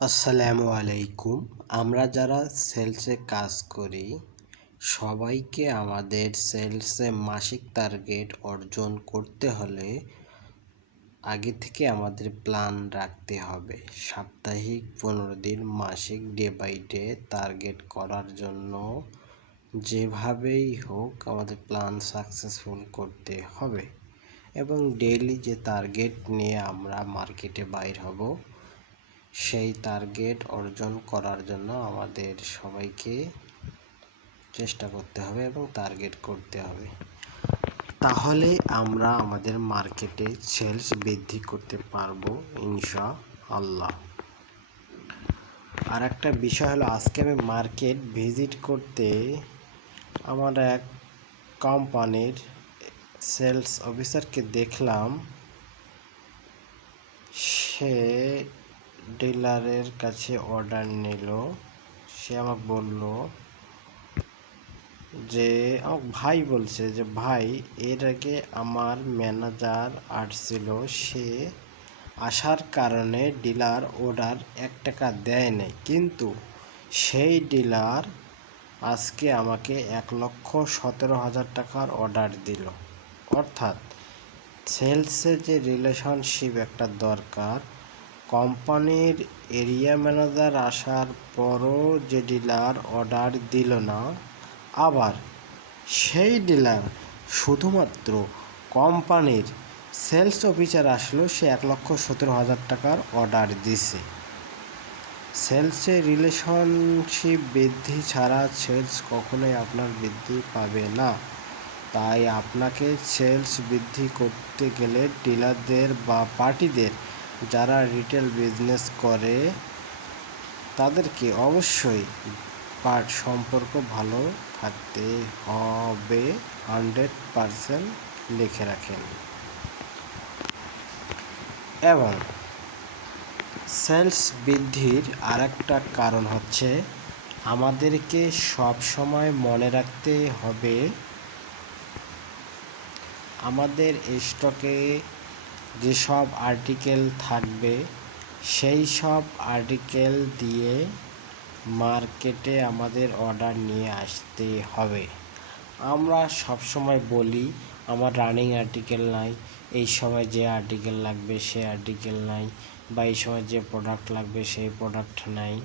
আসসালামু আলাইকুম। আমরা যারা সেলসে কাজ করি, সবাইকে আমাদের সেলসে মাসিক টার্গেট অর্জন করতে হলে আগে থেকে আমাদের প্ল্যান রাখতে হবে। সাপ্তাহিক পনেরো দিন মাসিক ডে বাই ডে টার্গেট করার জন্য যেভাবেই হোক আমাদের প্ল্যান সাকসেসফুল করতে হবে। এবং ডেইলি যে টার্গেট নিয়ে আমরা মার্কেটে বাইর হব সেই টার্গেট অর্জন করার জন্য আমাদের সবাইকে চেষ্টা করতে হবে এবং টার্গেট করতে হবে। তাহলে আমরা আমাদের মার্কেটে সেলস বৃদ্ধি করতে পারব ইনশা আল্লাহ আর একটা বিষয় হলো, আজকে আমি মার্কেট ভিজিট করতে আমার এক কোম্পানির সেলস অফিসারকে দেখলাম। সে ডিলারের কাছে অর্ডার নিল। সে আমাকে বলল যে আমার ভাই বলছে যে, ভাই, এর আগে আমার ম্যানেজার আসছিল। সে আসার কারণে ডিলার অর্ডার এক টাকা দেয় নাই। কিন্তু সেই ডিলার আজকে আমাকে এক লক্ষ সতেরো হাজার টাকার অর্ডার দিল। অর্থাৎ, সেলসে যে রিলেশনশিপ একটা দরকার কোম্পানির এরিয়া ম্যানেজার আসার পরও যে ডিলার অর্ডার দিল না, আবার সেই ডিলার শুধুমাত্র কোম্পানির সেলস অফিসার আসলো সে এক লক্ষ সতেরো হাজার টাকার অর্ডার দিছে। সেলসে রিলেশনশিপ বৃদ্ধি ছাড়া সেলস কখনোই আপনার বৃদ্ধি পাবে না। তাই আপনাকে সেলস বৃদ্ধি করতে গেলে ডিলারদের বা পার্টিদের যারা রিটেল বিজনেস করে, তাদেরকে অবশ্যই পার্ট সম্পর্ক ভালো থাকতে হবে। হান্ড্রেড পারসেন্ট লিখে রাখেন। এবং সেলস বৃদ্ধির আরেকটা কারণ হচ্ছে, আমাদেরকে সব সময় মনে রাখতে হবে, আমাদের স্টকে যেসব আর্টিকেল থাকবে, সেই সব আর্টিকেল দিয়ে মার্কেটে আমাদের অর্ডার নিয়ে আসতে হবে। আমরা সব সময় বলি, আমার রানিং আর্টিকেল নাই, এই সময় যে আর্টিকেল লাগবে সে আর্টিকেল নাই, বা এই সময় যে প্রোডাক্ট লাগবে সেই প্রোডাক্ট নাই।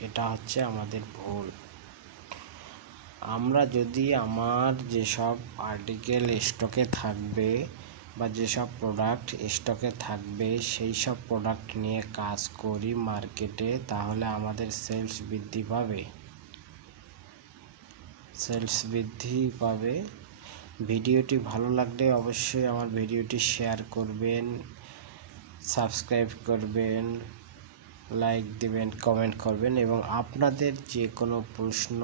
এটা হচ্ছে আমাদের ভুল। আমরা যদি আমার যেসব আর্টিকেল স্টকে থাকবে বা যেসব প্রোডাক্ট স্টকে থাকবে, সেই সব প্রোডাক্ট নিয়ে কাজ করি মার্কেটে তাহলে আমাদের সেলস বৃদ্ধি পাবে। সেলস বৃদ্ধি পাবে। ভিডিওটি ভালো লাগলে অবশ্যই আমার ভিডিওটি শেয়ার করবেন সাবস্ক্রাইব করবেন লাইক দেবেন কমেন্ট করবেন এবং আপনাদের যে কোনো প্রশ্ন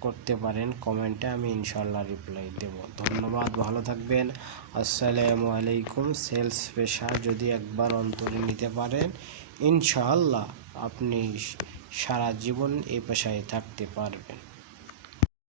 করতে পারেন কমেন্টে আমি ইনশাল্লাহ রিপ্লাই দেব। ধন্যবাদ, ভালো থাকবেন। আসসালামু আলাইকুম সেলস পেশা যদি একবার অন্তরে নিতে পারেন ইনশাল্লাহ আপনি সারা জীবন এই পেশায় থাকতে পারবেন।